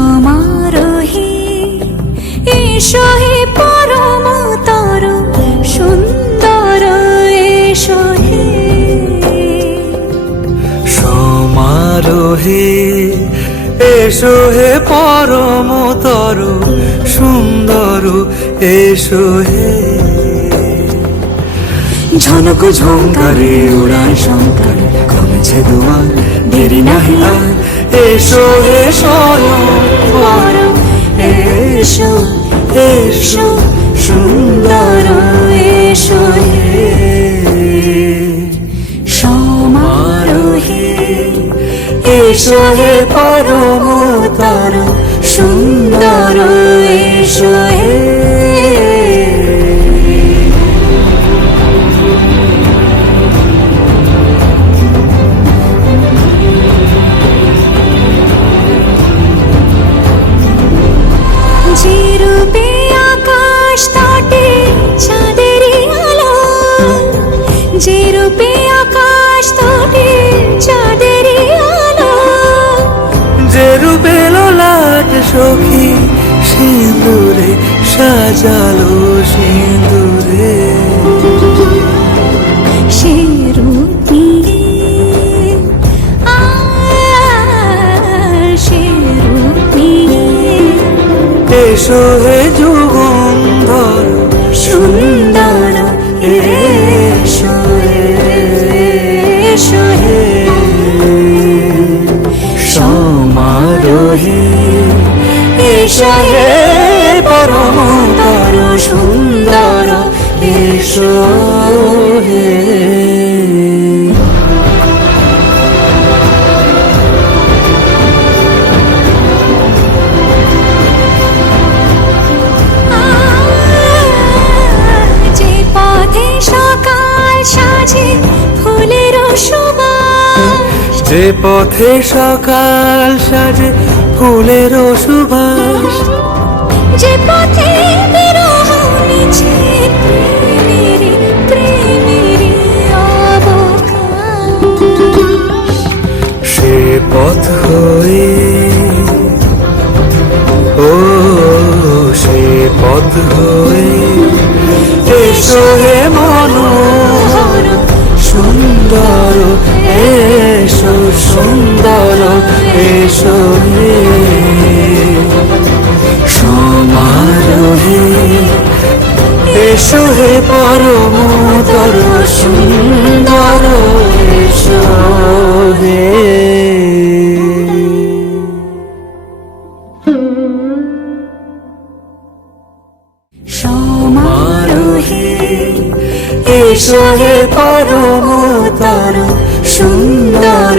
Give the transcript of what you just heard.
সমারোহে এসো হে পরমতর সুন্দর এসো হে। ঝনক ঝঙ্কারে উড়ায় শঙ্কর কমেছে দুয়ার দেরি নাহি আর। এসো হে স্বয়ং এসো এসো সুন্দর এসো হে। সমারোহে এসো হে চাঁদেরই আলো। যে রূপে লোলাট সখী সিঁদুরে সাজালো সিঁদুরে। এসো হে সমারোহে এসো হে পরমতর সুন্দর এসো হে। যে পথে সকাল সাজে ফুলের সুবাস। যে পথে সে পথ হয়ে ও সে পথ হয়ে এসো হে মনোহর সুন্দর এসো সুন্দর এসো পরমতর সুন্দর হে সমারোহে এসো হে পরমতর সুন্দর